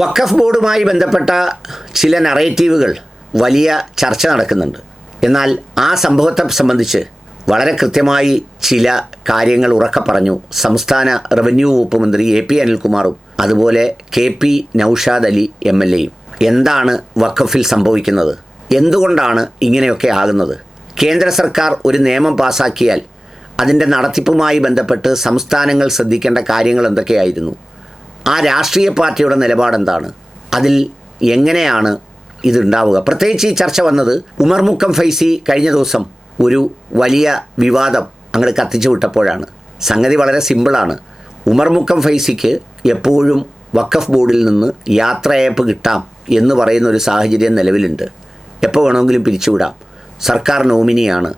വഖഫ് ബോർഡുമായി ബന്ധപ്പെട്ട ചില നറേറ്റീവുകൾ വലിയ ചർച്ച നടക്കുന്നുണ്ട്. എന്നാൽ ആ സംഭവത്തെ സംബന്ധിച്ച് വളരെ കൃത്യമായി ചില കാര്യങ്ങൾ ഉറക്കെ പറഞ്ഞു സംസ്ഥാന റവന്യൂ വകുപ്പ് മന്ത്രി AP അനിൽകുമാറും അതുപോലെ KP നൗഷാദ് അലി MLAയും. എന്താണ് വഖഫിൽ സംഭവിക്കുന്നത്? എന്തുകൊണ്ടാണ് ഇങ്ങനെയൊക്കെ ആകുന്നത്? കേന്ദ്ര സർക്കാർ ഒരു നിയമം പാസാക്കിയാൽ അതിൻ്റെ നടത്തിപ്പുമായി ബന്ധപ്പെട്ട് സംസ്ഥാനങ്ങൾ ശ്രദ്ധിക്കേണ്ട കാര്യങ്ങൾ എന്തൊക്കെയായിരുന്നു? ആ രാഷ്ട്രീയ പാർട്ടിയുടെ നിലപാടെന്താണ്? അതിൽ എങ്ങനെയാണ് ഇതുണ്ടാവുക? പ്രത്യേകിച്ച് ഈ ചർച്ച വന്നത് ഉമർ മുക്കം ഫൈസി കഴിഞ്ഞ ദിവസം ഒരു വലിയ വിവാദം അങ്ങോട്ട് കത്തിച്ചു വിട്ടപ്പോഴാണ്. സംഗതി വളരെ സിമ്പിളാണ്. ഉമർ മുക്കം ഫൈസിക്ക് എപ്പോഴും വഖഫ് ബോർഡിൽ നിന്ന് യാത്രയയപ്പ് കിട്ടാം എന്ന് പറയുന്ന ഒരു സാഹചര്യം നിലവിലുണ്ട്. എപ്പോൾ വേണമെങ്കിലും പിരിച്ചുവിടാം. സർക്കാർ നോമിനിയാണ്.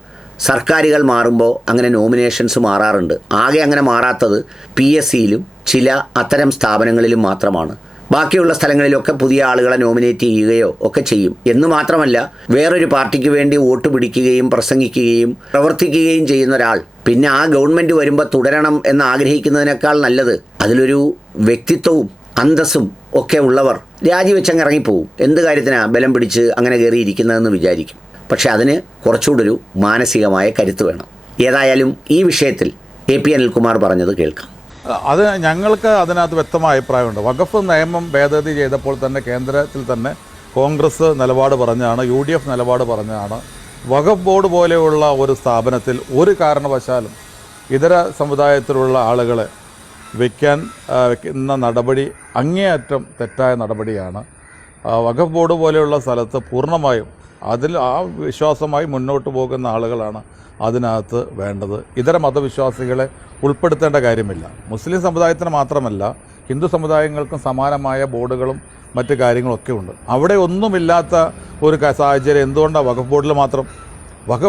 സർക്കാരുകൾ മാറുമ്പോൾ അങ്ങനെ നോമിനേഷൻസ് മാറാറുണ്ട്. ആകെ അങ്ങനെ മാറാത്തത് PSCയിലും ചില അത്തരം സ്ഥാപനങ്ങളിലും മാത്രമാണ്. ബാക്കിയുള്ള സ്ഥലങ്ങളിലൊക്കെ പുതിയ ആളുകളെ നോമിനേറ്റ് ചെയ്യുകയോ ഒക്കെ ചെയ്യും. എന്ന് മാത്രമല്ല, വേറൊരു പാർട്ടിക്ക് വേണ്ടി വോട്ട് പിടിക്കുകയും പ്രസംഗിക്കുകയും പ്രവർത്തിക്കുകയും ചെയ്യുന്ന ഒരാൾ പിന്നെ ആ ഗവൺമെൻറ് വരുമ്പോൾ തുടരണം എന്ന് ആഗ്രഹിക്കുന്നതിനേക്കാൾ നല്ലത് അതിലൊരു വ്യക്തിത്വവും അന്തസ്സും ഒക്കെ ഉള്ളവർ രാജിവെച്ചങ്ങ് ഇറങ്ങിപ്പോവും. എന്ത് കാര്യത്തിനാണ് ബലം പിടിച്ച് അങ്ങനെ കയറിയിരിക്കുന്നതെന്ന് വിചാരിക്കും. പക്ഷെ അതിന് കുറച്ചുകൂടൊരു മാനസികമായ കരുത്ത് വേണം. ഏതായാലും ഈ വിഷയത്തിൽ AP അനിൽകുമാർ പറഞ്ഞത് കേൾക്കാം. അത് ഞങ്ങൾക്ക് അതിനകത്ത് വ്യക്തമായ അഭിപ്രായമുണ്ട്. വഖഫ് നിയമം ഭേദഗതി ചെയ്തപ്പോൾ തന്നെ കേന്ദ്രത്തിൽ തന്നെ കോൺഗ്രസ് നിലപാട് പറഞ്ഞാണ്, UDF നിലപാട് പറഞ്ഞാണ് വഖഫ് ബോർഡ് പോലെയുള്ള ഒരു സ്ഥാപനത്തിൽ ഒരു കാരണവശാലും ഇതര സമുദായത്തിലുള്ള ആളുകളെ വയ്ക്കുന്ന നടപടി അങ്ങേയറ്റം തെറ്റായ നടപടിയാണ്. വഖഫ് ബോർഡ് പോലെയുള്ള സ്ഥലത്ത് പൂർണ്ണമായും അതിൽ ആ വിശ്വാസമായി മുന്നോട്ട് പോകുന്ന ആളുകളാണ് അതിനകത്ത് വേണ്ടത്. ഇതര മതവിശ്വാസികളെ ഉൾപ്പെടുത്തേണ്ട കാര്യമില്ല. മുസ്ലിം സമുദായത്തിന് മാത്രമല്ല, ഹിന്ദു സമുദായങ്ങൾക്കും സമാനമായ ബോർഡുകളും മറ്റ് കാര്യങ്ങളൊക്കെ ഉണ്ട്. അവിടെ ഒന്നുമില്ലാത്ത ഒരു സാഹചര്യം എന്തുകൊണ്ടാണ് വഖഫ്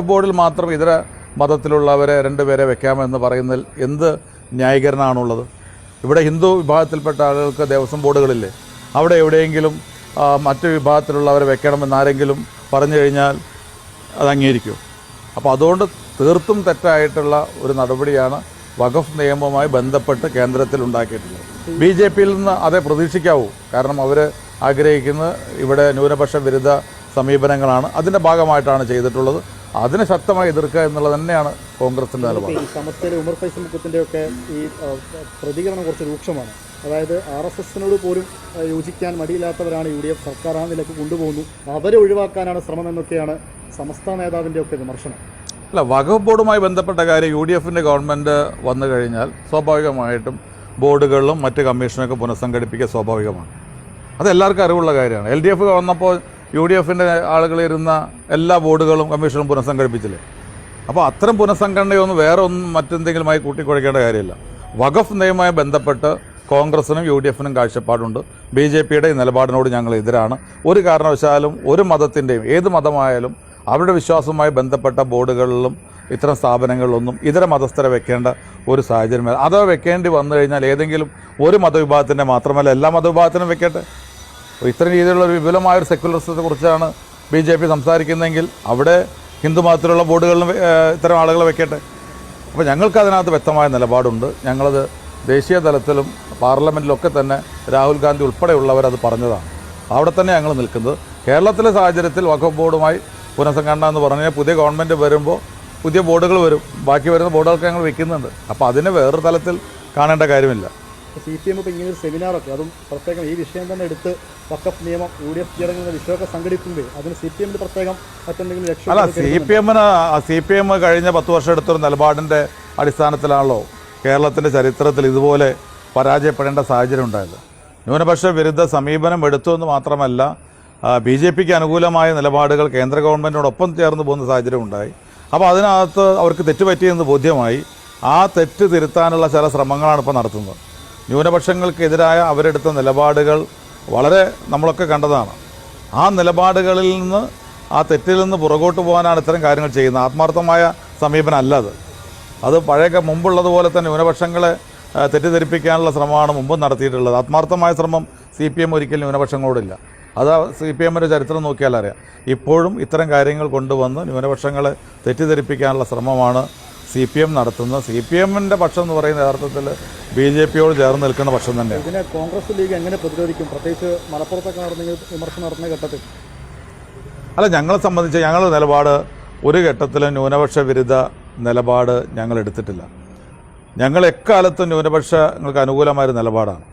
ബോർഡിൽ മാത്രം ഇതര മതത്തിലുള്ളവരെ 2 പേരെ വെക്കാമെന്ന് പറയുന്നതിൽ എന്ത് ന്യായീകരണമാണുള്ളത്? ഇവിടെ ഹിന്ദു വിഭാഗത്തിൽപ്പെട്ട ആളുകൾക്ക് ദേവസ്വം ബോർഡുകളില്ലേ? അവിടെ എവിടെയെങ്കിലും മറ്റ് വിഭാഗത്തിലുള്ളവരെ വെക്കണമെന്നാരെങ്കിലും പറഞ്ഞു കഴിഞ്ഞാൽ അത് അംഗീകരിക്കുമോ? അപ്പോൾ അതുകൊണ്ട് തീർത്തും തെറ്റായിട്ടുള്ള ഒരു നടപടിയാണ് വഖഫ് നിയമവുമായി ബന്ധപ്പെട്ട് കേന്ദ്രത്തിൽ ഉണ്ടാക്കിയിട്ടുള്ളത്. BJPയിൽ നിന്ന് അതേ പ്രതീക്ഷിക്കാവൂ. കാരണം അവർ ആഗ്രഹിക്കുന്നത് ഇവിടെ ന്യൂനപക്ഷ വിരുദ്ധ സമീപനങ്ങളാണ്. അതിൻ്റെ ഭാഗമായിട്ടാണ് ചെയ്തിട്ടുള്ളത്. അതിനെ ശക്തമായി എതിർക്കുക എന്നുള്ളത് തന്നെയാണ് കോൺഗ്രസിൻ്റെ നിലപാട്. സമസ്തയിലെ ഉമർ ഫൈസൽ മുക്കത്തിൻ്റെയൊക്കെ ഈ പ്രതികരണം കുറച്ച് രൂക്ഷമാണ്. അതായത് RSSനോട് പോലും യോജിക്കാൻ മടിയില്ലാത്തവരാണ് UDF, സർക്കാർ ആ നിലക്ക് കൊണ്ടുപോകുന്നു, അവരെ ഒഴിവാക്കാനാണ് ശ്രമം എന്നൊക്കെയാണ് സമസ്ത നേതാവിൻ്റെ ഒക്കെ വിമർശനം. അല്ല, വഖഫ് ബോർഡുമായി ബന്ധപ്പെട്ട കാര്യം UDFൻ്റെ ഗവൺമെൻറ് വന്നു കഴിഞ്ഞാൽ സ്വാഭാവികമായിട്ടും ബോർഡുകളിലും മറ്റ് കമ്മീഷനൊക്കെ പുനഃസംഘടിപ്പിക്കുക സ്വാഭാവികമാണ്. അതെല്ലാവർക്കും അറിവുള്ള കാര്യമാണ്. LDF വന്നപ്പോൾ UDFൻ്റെ ആളുകളിരുന്ന എല്ലാ ബോർഡുകളും കമ്മീഷനും പുനഃസംഘടിപ്പിച്ചില്ലേ? അപ്പോൾ അത്തരം പുനഃസംഘടനയൊന്നും വേറെ ഒന്നും മറ്റെന്തെങ്കിലുമായി കൂട്ടിക്കുഴയ്ക്കേണ്ട കാര്യമില്ല. വഖഫ് നിയമവുമായി ബന്ധപ്പെട്ട് കോൺഗ്രസിനും UDFനും കാഴ്ചപ്പാടുണ്ട്. BJPയുടെ ഈ നിലപാടിനോട് ഞങ്ങൾ എതിരാണ്. ഒരു കാരണവശാലും ഒരു മതത്തിൻ്റെയും, ഏത് മതമായാലും അവരുടെ വിശ്വാസവുമായി ബന്ധപ്പെട്ട ബോർഡുകളിലും ഇത്തരം സ്ഥാപനങ്ങളിലൊന്നും ഇതര മതസ്ഥരെ വെക്കേണ്ട ഒരു സാഹചര്യം. അത് വെക്കേണ്ടി വന്നു കഴിഞ്ഞാൽ ഏതെങ്കിലും ഒരു മതവിഭാഗത്തിൻ്റെ മാത്രമല്ല എല്ലാ മതവിഭാഗത്തിനും വെക്കട്ടെ. ഇത്തരം രീതിയിലുള്ള ഒരു വിപുലമായൊരു സെക്യുലറിസത്തെ കുറിച്ചാണ് BJP സംസാരിക്കുന്നതെങ്കിൽ അവിടെ ഹിന്ദു മതത്തിലുള്ള ബോർഡുകളിലും ഇത്തരം ആളുകളെ വെക്കട്ടെ. അപ്പോൾ ഞങ്ങൾക്ക് അതിനകത്ത് വ്യക്തമായ നിലപാടുണ്ട്. ഞങ്ങളത് ദേശീയ തലത്തിലും പാർലമെൻറ്റിലൊക്കെ തന്നെ രാഹുൽ ഗാന്ധി ഉൾപ്പെടെയുള്ളവരത് പറഞ്ഞതാണ്. അവിടെ തന്നെ ഞങ്ങൾ നിൽക്കുന്നത്. കേരളത്തിലെ സാഹചര്യത്തിൽ വഖഫ് ബോർഡുമായി പുനഃസംഘടന എന്ന് പറഞ്ഞാൽ പുതിയ ഗവൺമെൻറ് വരുമ്പോൾ പുതിയ ബോർഡുകൾ വരും. ബാക്കി വരുന്ന ബോർഡുകൾക്ക് ഞങ്ങൾ വെക്കുന്നുണ്ട്. അപ്പോൾ അതിനെ വേറൊരു തലത്തിൽ കാണേണ്ട കാര്യമില്ല. CPM ഇപ്പോൾ ഇങ്ങനെ ഒരു സെമിനാറൊക്കെ, അതും പ്രത്യേകം ഈ വിഷയം തന്നെ എടുത്ത് വഖഫ് നിയമം UDF ഇറങ്ങുന്ന വിഷയമൊക്കെ സംഘടിപ്പിക്കുമ്പോൾ അതിന് CPMൻ്റെ പ്രത്യേകം മറ്റെന്തെങ്കിലും ലക്ഷ്യം? അല്ല, CPM കഴിഞ്ഞ 10 വർഷം എടുത്തൊരു നിലപാടിൻ്റെ അടിസ്ഥാനത്തിലാണല്ലോ കേരളത്തിൻ്റെ ചരിത്രത്തിൽ ഇതുപോലെ പരാജയപ്പെടേണ്ട സാഹചര്യം ഉണ്ടായത്. ന്യൂനപക്ഷ വിരുദ്ധ സമീപനം എടുത്തു എന്ന് മാത്രമല്ല, BJPക്ക് അനുകൂലമായ നിലപാടുകൾ കേന്ദ്ര ഗവൺമെൻറ്റിനോടൊപ്പം ചേർന്ന് പോകുന്ന സാഹചര്യം ഉണ്ടായി. അപ്പോൾ അതിനകത്ത് അവർക്ക് തെറ്റുപറ്റിയെന്ന് ബോധ്യമായി. ആ തെറ്റ് തിരുത്താനുള്ള ചില ശ്രമങ്ങളാണ് ഇപ്പോൾ നടത്തുന്നത്. ന്യൂനപക്ഷങ്ങൾക്കെതിരായ അവരെടുത്ത നിലപാടുകൾ വളരെ നമ്മളൊക്കെ കണ്ടതാണ്. ആ നിലപാടുകളിൽ നിന്ന്, ആ തെറ്റിൽ നിന്ന് പുറകോട്ട് പോകാനാണ് ഇത്തരം കാര്യങ്ങൾ ചെയ്യുന്നത്. ആത്മാർത്ഥമായ സമീപനം അല്ല അത് പഴയ മുമ്പുള്ളതുപോലെ തന്നെ ന്യൂനപക്ഷങ്ങളെ തെറ്റിദ്ധരിപ്പിക്കാനുള്ള ശ്രമമാണ് മുമ്പ് നടത്തിയിട്ടുള്ളത്. ആത്മാർത്ഥമായ ശ്രമം CPM ഒരിക്കലും ന്യൂനപക്ഷങ്ങളോടില്ല. അത് CPMൻ്റെ ചരിത്രം നോക്കിയാൽ അറിയാം. ഇപ്പോഴും ഇത്തരം കാര്യങ്ങൾ കൊണ്ടുവന്ന് ന്യൂനപക്ഷങ്ങളെ തെറ്റിദ്ധരിപ്പിക്കാനുള്ള ശ്രമമാണ് CPM നടത്തുന്ന CPMന്റെ പക്ഷം എന്ന് പറയുന്ന യഥാർത്ഥത്തിൽ BJPയോട് ചേർന്ന് നിൽക്കുന്ന പക്ഷം തന്നെയാണ്. ഇതിനെ കോൺഗ്രസ് ലീഗ് എങ്ങനെ പ്രതിരോധിക്കും, പ്രത്യേകിച്ച് മലപ്പുറത്തൊക്കെ വിമർശനം നടത്തുന്ന ഘട്ടത്തിൽ? അല്ല, ഞങ്ങളെ സംബന്ധിച്ച് ഞങ്ങളുടെ നിലപാട് ഒരു ഘട്ടത്തിലും ന്യൂനപക്ഷ വിരുദ്ധ നിലപാട് ഞങ്ങൾ എടുത്തിട്ടില്ല. ഞങ്ങൾ എക്കാലത്തും ന്യൂനപക്ഷങ്ങൾക്ക് അനുകൂലമായൊരു നിലപാടാണ്.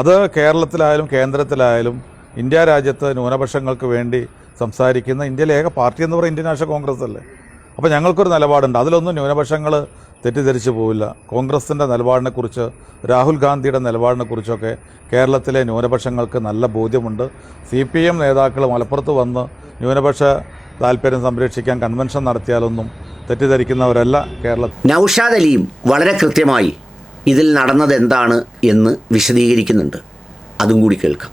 അത് കേരളത്തിലായാലും കേന്ദ്രത്തിലായാലും ഇന്ത്യ രാജ്യത്ത് ന്യൂനപക്ഷങ്ങൾക്ക് വേണ്ടി സംസാരിക്കുന്ന ഇന്ത്യയിലെ ഏക പാർട്ടി എന്ന് പറയുന്നത് ഇന്ത്യൻ നാഷണൽ കോൺഗ്രസ് അല്ലേ. അപ്പോൾ ഞങ്ങൾക്കൊരു നിലപാടുണ്ട്. അതിലൊന്നും ന്യൂനപക്ഷങ്ങൾ തെറ്റിദ്ധരിച്ചു പോവില്ല. കോൺഗ്രസിൻ്റെ നിലപാടിനെക്കുറിച്ച്, രാഹുൽ ഗാന്ധിയുടെ നിലപാടിനെക്കുറിച്ചൊക്കെ കേരളത്തിലെ ന്യൂനപക്ഷങ്ങൾക്ക് നല്ല ബോധ്യമുണ്ട്. CPM നേതാക്കൾ മലപ്പുറത്ത് വന്ന് ന്യൂനപക്ഷ താല്പര്യം സംരക്ഷിക്കാൻ കൺവെൻഷൻ നടത്തിയാലൊന്നും തെറ്റിദ്ധരിക്കുന്നവരല്ല കേരളത്തിൽ. നൗഷാദ് അലിയും വളരെ കൃത്യമായി ഇതിൽ നടന്നത് എന്താണ് എന്ന് വിശദീകരിക്കുന്നുണ്ട്. അതും കൂടി കേൾക്കാം.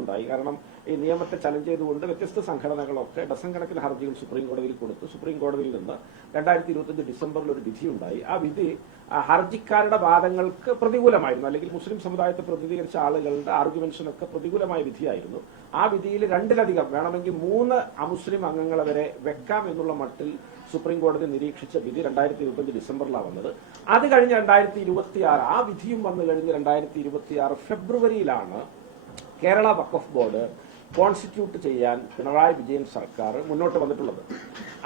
ഉണ്ടായി. കാരണം ഈ നിയമത്തെ ചലഞ്ച് ചെയ്തുകൊണ്ട് വ്യത്യസ്ത സംഘടനകളൊക്കെ ഡസൻ കണക്കിന് ഹർജികൾ സുപ്രീം കോടതിയിൽ കൊടുത്തു. സുപ്രീം കോടതിയിൽ നിന്ന് 2025 ഡിസംബറിൽ ഒരു വിധിയുണ്ടായി. ആ വിധി ഹർജിക്കാരുടെ വാദങ്ങൾക്ക് പ്രതികൂലമായിരുന്നു, അല്ലെങ്കിൽ മുസ്ലിം സമുദായത്തെ പ്രതിനിധീകരിച്ച ആളുകളുടെ ആർഗ്യുമെന്റ്സിനൊക്കെ പ്രതികൂലമായ വിധിയായിരുന്നു. ആ വിധിയിൽ 2-ലധികം, വേണമെങ്കിൽ 3 അമുസ്ലിം അംഗങ്ങളെ വരെ വെക്കാം എന്നുള്ള മട്ടിൽ സുപ്രീം കോടതി നിരീക്ഷിച്ച വിധി 2025 ഡിസംബറിലാണ് വന്നത്. അത് കഴിഞ്ഞ് 2026 ആ വിധിയും വന്നു കഴിഞ്ഞ് 2026 ഫെബ്രുവരിയിലാണ് കേരള വഖഫ് ബോർഡ് കോൺസ്റ്റിറ്റ്യൂട്ട് ചെയ്യാൻ പിണറായി വിജയൻ സർക്കാർ മുന്നോട്ട് വന്നിട്ടുള്ളത്.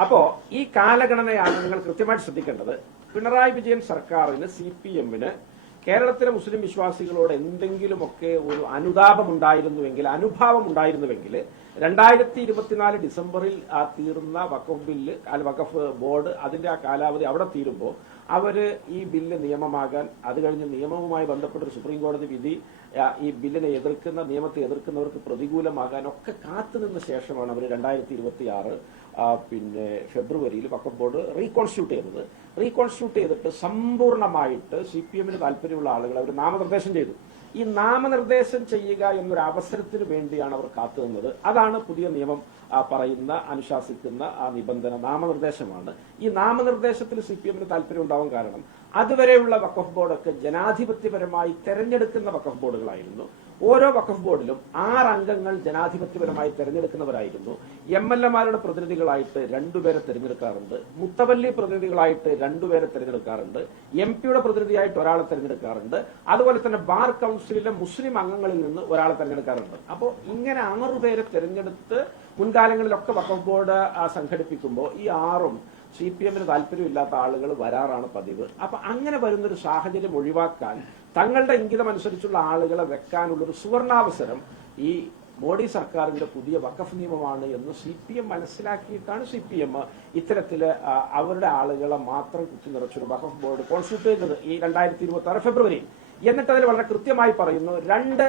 അപ്പോ ഈ കാലഗണനയാണ് നിങ്ങൾ കൃത്യമായിട്ട് ശ്രദ്ധിക്കേണ്ടത്. പിണറായി വിജയൻ സർക്കാരിന്, CPMന് കേരളത്തിലെ മുസ്ലിം വിശ്വാസികളോട് എന്തെങ്കിലുമൊക്കെ ഒരു അനുതാപം ഉണ്ടായിരുന്നുവെങ്കിൽ, അനുഭാവം ഉണ്ടായിരുന്നുവെങ്കിൽ 2024 ഡിസംബറിൽ തീർന്ന വഖഫ് ബില്ല്, വഖഫ് ബോർഡ് അതിന്റെ ആ കാലാവധി അവിടെ തീരുമ്പോൾ അവര് ഈ ബില്ല് നിയമമാകാൻ, അത് കഴിഞ്ഞ് നിയമവുമായി ബന്ധപ്പെട്ട ഒരു സുപ്രീം കോടതി വിധി ഈ ബില്ലിനെ എതിർക്കുന്ന, നിയമത്തെ എതിർക്കുന്നവർക്ക് പ്രതികൂലമാകാൻ ഒക്കെ കാത്തുനിന്ന ശേഷമാണ് അവർ 2026 ഫെബ്രുവരിയിൽ വഖഫ് ബോർഡ് റീകോൺസ്റ്റിറ്റ്യൂട്ട് ചെയ്തത്. റീകോൺസ്റ്റിറ്റ്യൂട്ട് ചെയ്തിട്ട് സമ്പൂർണ്ണമായിട്ട് CPMന് താല്പര്യമുള്ള ആളുകൾ അവർ നാമനിർദ്ദേശം ചെയ്തു. ഈ നാമനിർദ്ദേശം ചെയ്യുക എന്നൊരു അവസരത്തിന് വേണ്ടിയാണ് അവർ കാത്തുനിന്നത്. അതാണ് പുതിയ നിയമം പറയുന്ന, അനുശാസിക്കുന്ന ആ നിബന്ധന നാമനിർദ്ദേശമാണ്. ഈ നാമനിർദ്ദേശത്തിൽ CPMന് താല്പര്യം ഉണ്ടാവാൻ കാരണം അതുവരെയുള്ള വഖഫ് ബോർഡൊക്കെ ജനാധിപത്യപരമായി തെരഞ്ഞെടുക്കുന്ന വഖഫ് ബോർഡുകളായിരുന്നു. ഓരോ വഖഫ് ബോർഡിലും 6 അംഗങ്ങൾ ജനാധിപത്യപരമായി തെരഞ്ഞെടുക്കുന്നവരായിരുന്നു. MLA-മാരുടെ പ്രതിനിധികളായിട്ട് 2 പേരെ തെരഞ്ഞെടുക്കാറുണ്ട്, മുത്തവല്ലി പ്രതിനിധികളായിട്ട് 2 പേരെ തെരഞ്ഞെടുക്കാറുണ്ട്, MP-യുടെ പ്രതിനിധിയായിട്ട് ഒരാളെ തെരഞ്ഞെടുക്കാറുണ്ട്, അതുപോലെ തന്നെ ബാർ കൗൺസിലിലെ മുസ്ലിം അംഗങ്ങളിൽ നിന്ന് ഒരാളെ തെരഞ്ഞെടുക്കാറുണ്ട്. അപ്പോൾ ഇങ്ങനെ 6 പേരെ തെരഞ്ഞെടുത്ത് മുൻകാലങ്ങളിലൊക്കെ വഖഫ് ബോർഡ് സംഘടിപ്പിക്കുമ്പോൾ ഈ 6ഉം CPMന് താല്പര്യമില്ലാത്ത ആളുകൾ വരാറാണ് പതിവ്. അപ്പൊ അങ്ങനെ വരുന്നൊരു സാഹചര്യം ഒഴിവാക്കാൻ തങ്ങളുടെ ഇംഗിതം അനുസരിച്ചുള്ള ആളുകളെ വെക്കാനുള്ളൊരു സുവർണാവസരം ഈ മോഡി സർക്കാരിന്റെ പുതിയ വഖഫ് നിയമമാണ് എന്ന് CPM മനസ്സിലാക്കിയിട്ടാണ് CPM ഇത്തരത്തില് അവരുടെ ആളുകളെ മാത്രം കുത്തി നിറച്ചൊരു വഖഫ് ബോർഡ് കോൺസ്റ്റിറ്റ്യൂട്ട് ചെയ്തത് ഈ 2026 ഫെബ്രുവരി. എന്നിട്ട് അതിൽ വളരെ കൃത്യമായി പറയുന്നു, 2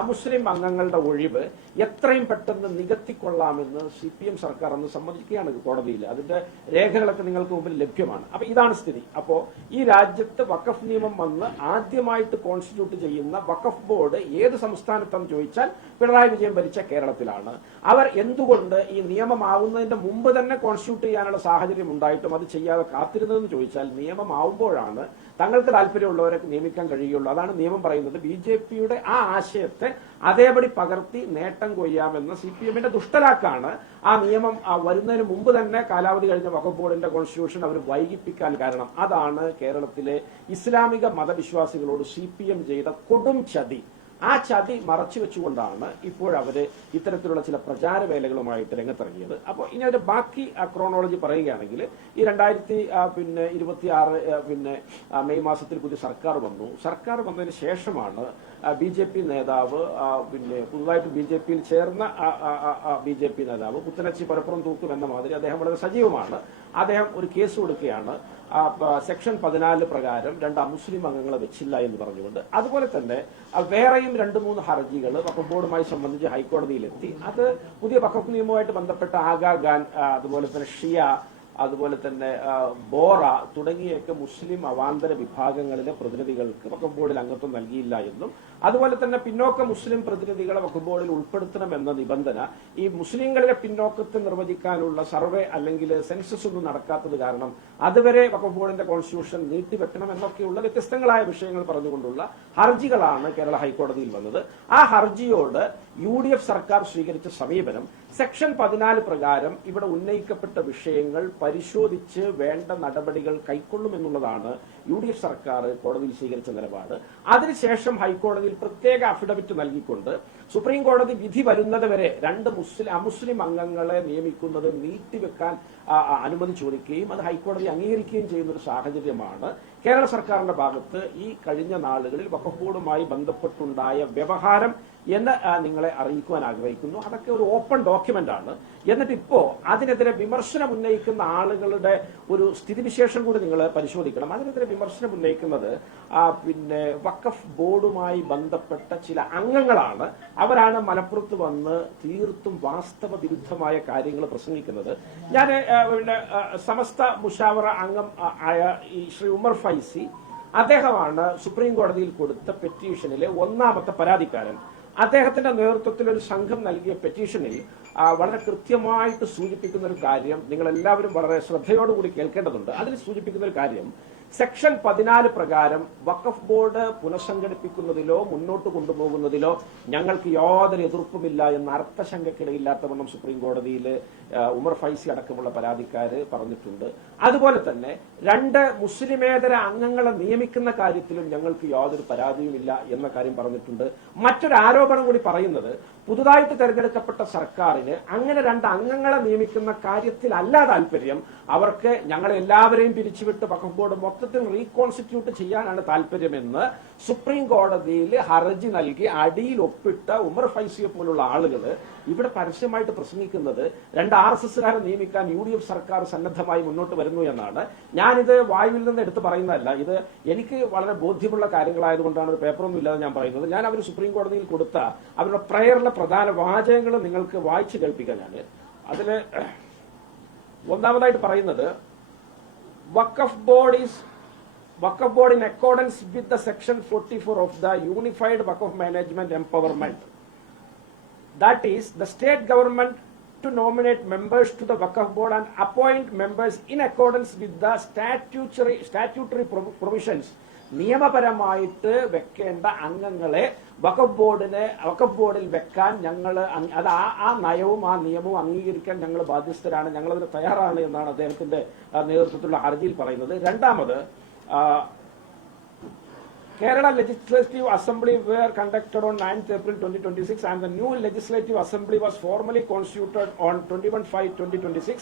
അമുസ്ലിം അംഗങ്ങളുടെ ഒഴിവ് എത്രയും പെട്ടെന്ന് നികത്തിക്കൊള്ളാമെന്ന് CPM സർക്കാർ അന്ന് സമ്മതിക്കുകയാണ് കോടതിയിൽ. അതിന്റെ രേഖകളൊക്കെ നിങ്ങൾക്ക് മുമ്പിൽ ലഭ്യമാണ്. അപ്പൊ ഇതാണ് സ്ഥിതി. അപ്പോ ഈ രാജ്യത്ത് വഖഫ് നിയമം വന്ന് ആദ്യമായിട്ട് കോൺസ്റ്റിറ്റ്യൂട്ട് ചെയ്യുന്ന വഖഫ് ബോർഡ് ഏത് സംസ്ഥാനത്തെന്ന് ചോദിച്ചാൽ പിണറായി വിജയൻ ഭരിച്ച കേരളത്തിലാണ്. അവർ എന്തുകൊണ്ട് ഈ നിയമമാവുന്നതിന്റെ മുമ്പ് തന്നെ കോൺസ്റ്റിറ്റ്യൂട്ട് ചെയ്യാനുള്ള സാഹചര്യം ഉണ്ടായിട്ടും അത് ചെയ്യാതെ കാത്തിരുന്നതെന്ന് ചോദിച്ചാൽ, നിയമമാവുമ്പോഴാണ് തങ്ങൾക്ക് താല്പര്യമുള്ളവരെ നിയമിക്കാൻ കഴിയുള്ളൂ. അതാണ് നിയമം പറയുന്നത്. BJPയുടെ ആ ആശയത്തെ അതേപടി പകർത്തി നേട്ടം കൊയ്യാമെന്ന CPMന്റെ ദുഷ്ടലാക്കാണ് ആ നിയമം വരുന്നതിന് മുമ്പ് തന്നെ കാലാവധി കഴിഞ്ഞ വഖഫ് ബോർഡിന്റെ കോൺസ്റ്റിറ്റ്യൂഷൻ അവർ വൈകിപ്പിക്കാൻ കാരണം. അതാണ് കേരളത്തിലെ ഇസ്ലാമിക മതവിശ്വാസികളോട് CPM ചെയ്ത കൊടും ചതി. ആ ചതി മറച്ചു വെച്ചുകൊണ്ടാണ് ഇപ്പോഴവര് ഇത്തരത്തിലുള്ള ചില പ്രചാരവേലകളുമായിട്ട് രംഗത്തിറങ്ങിയത്. അപ്പോൾ ഇനി അതിന്റെ ബാക്കി ക്രോണോളജി പറയുകയാണെങ്കിൽ, ഈ 2026 മെയ് മാസത്തിൽ പുതിയ സർക്കാർ വന്നു. സർക്കാർ വന്നതിന് ശേഷമാണ് BJP നേതാവ്, പുതുതായിട്ട് BJPയിൽ ചേർന്ന BJP നേതാവ് പുത്തനച്ചി പരപ്പുറം തൂക്കും എന്ന മാതിരി അദ്ദേഹം വളരെ സജീവമാണ്. അദ്ദേഹം ഒരു കേസ് കൊടുക്കുകയാണ്, സെക്ഷൻ 14 പ്രകാരം 2 അമുസ്ലിം അംഗങ്ങളെ വെച്ചില്ല എന്ന് പറഞ്ഞുകൊണ്ട്. അതുപോലെ തന്നെ വേറെയും 2-3 ഹർജികൾ വഖഫ് ബോർഡുമായി സംബന്ധിച്ച് ഹൈക്കോടതിയിലെത്തി. അത് പുതിയ വഖഫ് നിയമവുമായിട്ട് ബന്ധപ്പെട്ട ആഗാ ഖാൻ, അതുപോലെ തന്നെ ഷിയ, അതുപോലെ തന്നെ ബോറ തുടങ്ങിയൊക്കെ മുസ്ലിം അവാന്തര വിഭാഗങ്ങളിലെ പ്രതിനിധികൾക്ക് വഖഫ് ബോർഡിൽ അംഗത്വം നൽകിയില്ല എന്നും, അതുപോലെ തന്നെ പിന്നോക്ക മുസ്ലിം പ്രതിനിധികളെ വഖഫ് ബോർഡിൽ ഉൾപ്പെടുത്തണമെന്ന നിബന്ധന ഈ മുസ്ലിങ്ങളിലെ പിന്നോക്കത്തെ നിർവചിക്കാനുള്ള സർവേ അല്ലെങ്കിൽ സെൻസസ് ഒന്നും നടക്കാത്തത് കാരണം അതുവരെ വഖഫ് ബോർഡിന്റെ കോൺസ്റ്റിറ്റ്യൂഷൻ നീട്ടിവെക്കണം എന്നൊക്കെയുള്ള വ്യത്യസ്തങ്ങളായ വിഷയങ്ങൾ പറഞ്ഞുകൊണ്ടുള്ള ഹർജികളാണ് കേരള ഹൈക്കോടതിയിൽ വന്നത്. ആ ഹർജിയോട് UDF സർക്കാർ സ്വീകരിച്ച സമീപനം സെക്ഷൻ 14 പ്രകാരം ഇവിടെ ഉന്നയിക്കപ്പെട്ട വിഷയങ്ങൾ പരിശോധിച്ച് വേണ്ട നടപടികൾ കൈക്കൊള്ളുമെന്നുള്ളതാണ് UDF സർക്കാർ കോടതിയിൽ സ്വീകരിച്ച നിലപാട്. അതിനുശേഷം ഹൈക്കോടതിയിൽ പ്രത്യേക അഫിഡവിറ്റ് നൽകിക്കൊണ്ട് സുപ്രീം കോടതി വിധി വരുന്നത് വരെ 2 അമുസ്ലിം അംഗങ്ങളെ നിയമിക്കുന്നത് നീട്ടിവെക്കാൻ അനുമതി ചോദിക്കുകയും അത് ഹൈക്കോടതി അംഗീകരിക്കുകയും ചെയ്യുന്ന ഒരു സാഹചര്യമാണ് കേരള സർക്കാരിന്റെ ഭാഗത്ത് ഈ കഴിഞ്ഞ നാളുകളിൽ വഖഫ് ബോർഡുമായി ബന്ധപ്പെട്ടുണ്ടായ വ്യവഹാരം എന്ന് നിങ്ങളെ അറിയിക്കുവാൻ ആഗ്രഹിക്കുന്നു. അതൊക്കെ ഒരു ഓപ്പൺ ഡോക്യുമെന്റ് ആണ്. എന്നിട്ട് ഇപ്പോ അതിനെതിരെ വിമർശനം ഉന്നയിക്കുന്ന ആളുകളുടെ ഒരു സ്ഥിതിവിശേഷം കൂടി നിങ്ങൾ പരിശോധിക്കണം. അതിനെതിരെ വിമർശനം ഉന്നയിക്കുന്നത് പിന്നെ വഖഫ് ബോർഡുമായി ബന്ധപ്പെട്ട ചില അംഗങ്ങളാണ്. അവരാണ് മലപ്പുറത്ത് വന്ന് തീർത്തും വാസ്തവ വിരുദ്ധമായ കാര്യങ്ങൾ പ്രസംഗിക്കുന്നത്. ഞാൻ പിന്നെ സമസ്ത മുഷാവറ അംഗം ആയ ഈ ശ്രീ ഉമർ ഫൈസി, അദ്ദേഹമാണ് സുപ്രീം കോടതിയിൽ കൊടുത്ത പെറ്റീഷനിലെ 1ാമത്തെ പരാതിക്കാരൻ. അദ്ദേഹത്തിന്റെ നേതൃത്വത്തിൽ ഒരു സംഘം നൽകിയ പെറ്റീഷനിൽ വളരെ കൃത്യമായിട്ട് സൂചിപ്പിക്കുന്ന ഒരു കാര്യം നിങ്ങൾ എല്ലാവരും വളരെ ശ്രദ്ധയോടുകൂടി കേൾക്കേണ്ടതുണ്ട്. അതിൽ സൂചിപ്പിക്കുന്ന ഒരു കാര്യം, സെക്ഷൻ 14 പ്രകാരം വഖഫ് ബോർഡ് പുനഃസംഘടിപ്പിക്കുന്നതിലോ മുന്നോട്ട് കൊണ്ടുപോകുന്നതിലോ ഞങ്ങൾക്ക് യാതൊരു എതിർപ്പുമില്ല എന്ന അർത്ഥശങ്കക്കിടയില്ലാത്തവണ്ണം സുപ്രീം കോടതിയിൽ ഉമർ ഫൈസി അടക്കമുള്ള പരാതിക്കാര് പറഞ്ഞിട്ടുണ്ട്. അതുപോലെ തന്നെ 2 മുസ്ലിമേതര അംഗങ്ങളെ നിയമിക്കുന്ന കാര്യത്തിലും ഞങ്ങൾക്ക് യാതൊരു പരാതിയുമില്ല എന്ന കാര്യം പറഞ്ഞിട്ടുണ്ട്. മറ്റൊരു ആരോപണം കൂടി പറയുന്നത്, പുതുതായിട്ട് തെരഞ്ഞെടുക്കപ്പെട്ട സർക്കാരിന് അങ്ങനെ 2 അംഗങ്ങളെ നിയമിക്കുന്ന കാര്യത്തിലല്ല താല്പര്യം, അവർക്ക് ഞങ്ങളെല്ലാവരെയും പിരിച്ചുവിട്ട് വഖഫ് ബോർഡ് മൊത്തത്തിൽ റീകോൺസ്റ്റിറ്റ്യൂട്ട് ചെയ്യാനാണ് താല്പര്യമെന്ന് സുപ്രീം കോടതിയിൽ ഹർജി നൽകി അടിയിൽ ഒപ്പിട്ട ഉമർ ഫൈസിയെ പോലുള്ള ആളുകൾ ഇവിടെ പരസ്യമായിട്ട് പ്രസംഗിക്കുന്നത് 2 RSSകാരെ നിയമിക്കാൻ UDF സർക്കാർ സന്നദ്ധമായി മുന്നോട്ട് വരുന്നു എന്നാണ്. ഞാനിത് വായുവിൽ നിന്ന് എടുത്ത് പറയുന്നതല്ല, ഇത് എനിക്ക് വളരെ ബോധ്യമുള്ള കാര്യങ്ങളായതുകൊണ്ടാണ് ഒരു പേപ്പറൊന്നും ഇല്ലാതെ ഞാൻ പറയുന്നത്. ഞാൻ അവർ സുപ്രീം കോടതിയിൽ കൊടുത്ത അവരുടെ പ്രയറിലെ പ്രധാന വാചകങ്ങൾ നിങ്ങൾക്ക് വായിച്ചു കേൾപ്പിക്കാൻ. ഞാൻ അതില് 1ാമതായിട്ട് പറയുന്നത്, വഖഫ് board in accordance with the section 44 of the Unified Waqf Management Empowerment, that is the state government to nominate members to the Waqf board and appoint members in accordance with the statutory provisions. നിയമപരമായിട്ട് വെക്കേണ്ട അംഗങ്ങളെ വഖഫ് ബോർഡിൽ വെക്കാൻ ഞങ്ങൾ അത് ആ നയവും ആ നിയമവും അംഗീകരിക്കാൻ ഞങ്ങൾ ബാധ്യസ്ഥരാണ്, ഞങ്ങളതിന് തയ്യാറാണ് എന്നാണ് അദ്ദേഹത്തിന്റെ നേതൃത്വത്തിലുള്ള ഹർജിയിൽ പറയുന്നത്. 2ാമത്, Kerala Legislative Assembly were conducted on 9th April 2026 and the new Legislative Assembly was formally constituted on 21/5/2026.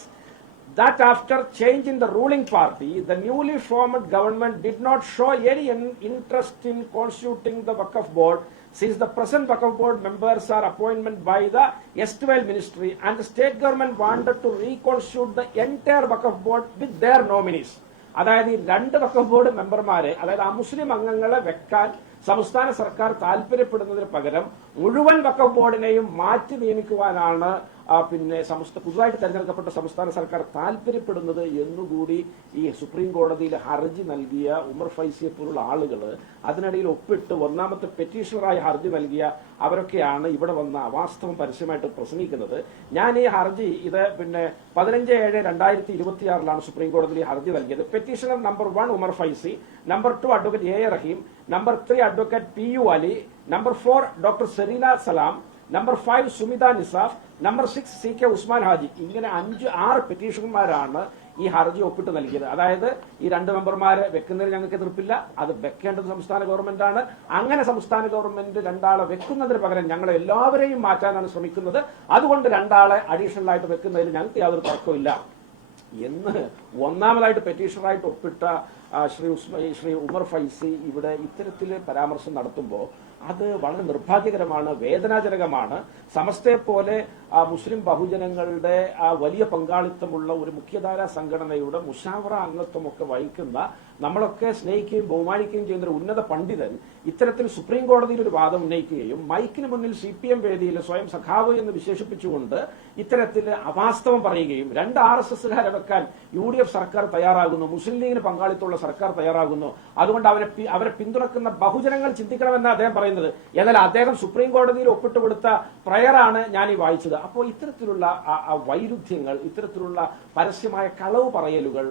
That after change in the ruling party, the newly formed government did not show any interest in constituting the Waqf board, since the present Waqf board members are appointed by the erstwhile ministry and the state government wanted to reconstitute the entire Waqf board with their nominees. അതായത് ഈ 2 വഖഫ് board മെമ്പർമാരെ, അതായത് അമുസ്ലിം അംഗങ്ങളെ വെക്കാൻ സംസ്ഥാന സർക്കാർ താല്പര്യപ്പെടുന്നതിന് പകരം മുഴുവൻ വഖഫ് ബോർഡിനെയും മാറ്റി നിയമിക്കുവാനാണ് പിന്നെ പുതുതായിട്ട് തെരഞ്ഞെടുക്കപ്പെട്ട സംസ്ഥാന സർക്കാർ താല്പര്യപ്പെടുന്നത് എന്നുകൂടി ഈ സുപ്രീം കോടതിയിൽ ഹർജി നൽകിയ ഉമർ ഫൈസിയെ പോലുള്ള ആളുകൾ അതിനിടയിൽ ഒപ്പിട്ട് 1ാമത്തെ പെറ്റീഷണറായി ഹർജി നൽകിയ അവരൊക്കെയാണ് ഇവിടെ വന്ന അവാസ്തവം പരസ്യമായിട്ട് പ്രസംഗിക്കുന്നത്. ഞാൻ ഈ ഹർജി ഇത് 15/7/2026 സുപ്രീം കോടതിയിൽ ഹർജി നൽകിയത്. Petitioner number 1 Umar Faizy, number 2 advocate A. Rahim, number 3 advocate PU Ali, number 4 doctor Sereena Salam, number 5 Sumitha Nisaf, number 6 CK Usman Haji. ഇങ്ങനെ 5-6 പെറ്റീഷണർമാരാണ് ഈ ഹർജി ഒപ്പിട്ട് നൽകിയത്. അതായത് ഈ 2 മെമ്പർമാരെ വെക്കുന്നതിന് ഞങ്ങൾക്ക് എതിർപ്പില്ല, അത് വെക്കേണ്ടത് സംസ്ഥാന ഗവൺമെന്റാണ്. അങ്ങനെ സംസ്ഥാന ഗവൺമെന്റ് 2 ആളെ വെക്കുന്നതിന് പകരം ഞങ്ങളെ എല്ലാവരെയും മാറ്റാനാണ് ശ്രമിക്കുന്നത്, അതുകൊണ്ട് 2 ആളെ അഡീഷണൽ ആയിട്ട് വെക്കുന്നതിന് ഞങ്ങൾക്ക് യാതൊരു തർക്കമില്ല എന്ന് 1ാമതായിട്ട് പെറ്റീഷണറായിട്ട് ഒപ്പിട്ട ശ്രീ ഉമർ ഫൈസി ഇവിടെ ഇത്തരത്തിൽ പരാമർശം നടത്തുമ്പോൾ അത് വളരെ നിർഭാഗ്യകരമാണ്, വേദനാജനകമാണ്. സമസ്തയെ പോലെ മുസ്ലിം ബഹുജനങ്ങളുടെ വലിയ പങ്കാളിത്തമുള്ള ഒരു മുഖ്യധാരാ സംഘടനയുടെ മുഷാവറ അംഗത്വമൊക്കെ വഹിക്കുന്ന നമ്മളൊക്കെ സ്നേഹിക്കുകയും ബഹുമാനിക്കുകയും ചെയ്യുന്ന ഒരു ഉന്നത പണ്ഡിതൻ ഇത്തരത്തിൽ സുപ്രീം കോടതിയിൽ ഒരു വാദം ഉന്നയിക്കുകയും മൈക്കിന് മുന്നിൽ CPM വേദിയിൽ സ്വയം സഖാവ് എന്ന് വിശേഷിപ്പിച്ചുകൊണ്ട് ഇത്തരത്തിൽ അവാസ്തവം പറയുകയും 2 RSSകാരെ വെക്കാൻ UDF സർക്കാർ തയ്യാറാകുന്നു, മുസ്ലിം ലീഗിന് പങ്കാളിത്തമുള്ള സർക്കാർ തയ്യാറാകുന്നു, അതുകൊണ്ട് അവരെ പിന്തുണക്കുന്ന ബഹുജനങ്ങൾ ചിന്തിക്കണമെന്ന് അദ്ദേഹം പറയുന്നു. പറയുന്നത്. എന്നാൽ അദ്ദേഹം സുപ്രീം കോടതിയിൽ ഒപ്പിട്ട് കൊടുത്ത പ്രയറാണ് ഞാൻ ഈ വായിച്ചത്. അപ്പോൾ ഇത്തരത്തിലുള്ള വൈരുദ്ധ്യങ്ങൾ, ഇത്തരത്തിലുള്ള പരസ്യമായ കളവ് പറയലുകൾ,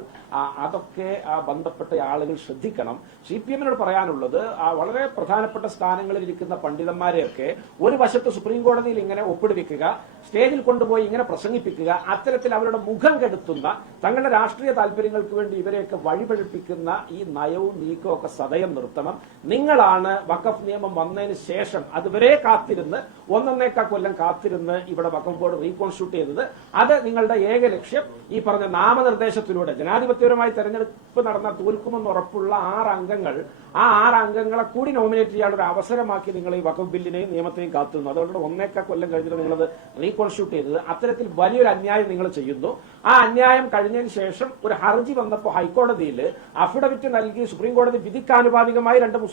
അതൊക്കെ ബന്ധപ്പെട്ട ആളുകൾ ശ്രദ്ധിക്കണം. CPM-നോട് പറയാനുള്ളത്, വളരെ പ്രധാനപ്പെട്ട സ്ഥാനങ്ങളിൽ ഇരിക്കുന്ന പണ്ഡിതന്മാരെയൊക്കെ ഒരു വശത്ത് സുപ്രീം കോടതിയിൽ ഇങ്ങനെ ഒപ്പിടുവിക്കുക, സ്റ്റേജിൽ കൊണ്ടുപോയി ഇങ്ങനെ പ്രസംഗിപ്പിക്കുക, അത്തരത്തിൽ അവരുടെ മുഖം കെടുത്തുന്ന, തങ്ങളുടെ രാഷ്ട്രീയ താല്പര്യങ്ങൾക്ക് വേണ്ടി ഇവരെയൊക്കെ വഴിപഴിപ്പിക്കുന്ന ഈ നയവും നീക്കവും ഒക്കെ സദയം നിർത്തണം. നിങ്ങളാണ് വഖഫ് നിയമം വന്നതിന് ശേഷം അതുവരെ കാത്തിരുന്ന് 1.5 കൊല്ലം കാത്തിരുന്ന് ഇവിടെ വഖഫ് ബോർഡ് റീകോൺസ്റ്റിറ്റ്യൂട്ട് ചെയ്തത്. അത് നിങ്ങളുടെ ഏക ലക്ഷ്യം ഈ പറഞ്ഞ നാമനിർദ്ദേശത്തിലൂടെ ജനാധിപത്യപരമായി തെരഞ്ഞെടുപ്പ് നടന്ന തോൽക്കുമെന്ന് ഉറപ്പുള്ള 6 അംഗങ്ങൾ, ആ 6 അംഗങ്ങളെ കൂടി നോമിനേറ്റ് ചെയ്യാനുള്ള ഒരു അവസരമാക്കി നിങ്ങൾ ഈ വഖഫ് ബില്ലിനെയും നിയമത്തെയും കാത്തുനിന്നു. അതുകൊണ്ട് 1.5 കൊല്ലം കഴിഞ്ഞിട്ട് നിങ്ങളത് റീകോൺസ്റ്റിറ്റ്യൂട്ട് ചെയ്തത്. അത്തരത്തിൽ വലിയൊരു അന്യായം നിങ്ങൾ ചെയ്യുന്നു. ആ അന്യായം കഴിഞ്ഞതിന് ശേഷം ഒരു ഹർജി വന്നപ്പോൾ ഹൈക്കോടതിയിൽ അഫിഡവിറ്റ് നൽകി സുപ്രീം കോടതി വിധിക്കാനുപാതികമായി 2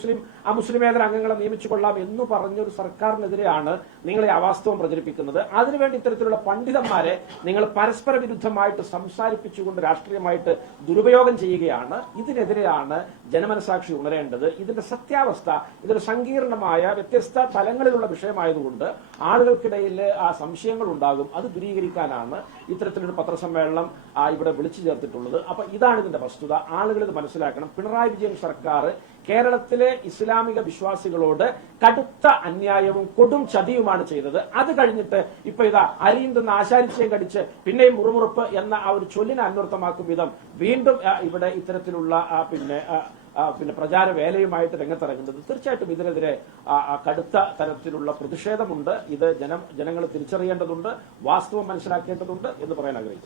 മുസ്ലിമേതര അംഗങ്ങളെ നിയമിച്ചു കൊള്ളാം എന്ന് പറഞ്ഞൊരു സർക്കാരിനെതിരെയാണ് നിങ്ങൾ ഈ അവാസ്തവം പ്രചരിപ്പിക്കുന്നത്. അതിനുവേണ്ടി ഇത്തരത്തിലുള്ള പണ്ഡിതന്മാരെ നിങ്ങൾ പരസ്പര വിരുദ്ധമായിട്ട് സംസാരിപ്പിച്ചുകൊണ്ട് രാഷ്ട്രീയമായിട്ട് ദുരുപയോഗം ചെയ്യുകയാണ്. ഇതിനെതിരെയാണ് ജനമനസാക്ഷി ഉണരേണ്ടത്. ഇതിന്റെ സത്യാവസ്ഥ, ഇതൊരു സങ്കീർണമായ വ്യത്യസ്ത തലങ്ങളിലുള്ള വിഷയമായതുകൊണ്ട് ആളുകൾക്കിടയിൽ സംശയങ്ങൾ ഉണ്ടാകും. അത് ദൂരീകരിക്കാനാണ് ഇത്തരത്തിലൊരു പത്രസമ്മേളനം ഇവിടെ വിളിച്ചു ചേർത്തിട്ടുള്ളത്. അപ്പൊ ഇതാണ് ഇതിന്റെ വസ്തുത. ആളുകൾ ഇത് മനസ്സിലാക്കണം. പിണറായി വിജയൻ സർക്കാർ കേരളത്തിലെ ഇസ്ലാമിക വിശ്വാസികളോട് കടുത്ത അന്യായവും കൊടും ചതിയുമാണ് ചെയ്തത്. അത് കഴിഞ്ഞിട്ട് ഇപ്പൊ ഇതാ അരിയും തിന്ന് ആശാരിച്ചയും കടിച്ച് പിന്നെയും മുറുമുറുപ്പ് എന്ന ആ ഒരു ചൊല്ലിനെ അന്വർത്ഥമാക്കും വിധം വീണ്ടും ഇവിടെ ഇത്തരത്തിലുള്ള പിന്നെ പ്രചാര വേലയുമായിട്ട് രംഗത്തിറങ്ങുന്നത്. തീർച്ചയായിട്ടും ഇതിനെതിരെ കടുത്ത തരത്തിലുള്ള പ്രതിഷേധമുണ്ട്. ഇത് ജനങ്ങൾ തിരിച്ചറിയേണ്ടതുണ്ട്, വാസ്തവം മനസ്സിലാക്കേണ്ടതുണ്ട് എന്ന് പറയാൻ ആഗ്രഹിക്കുന്നു.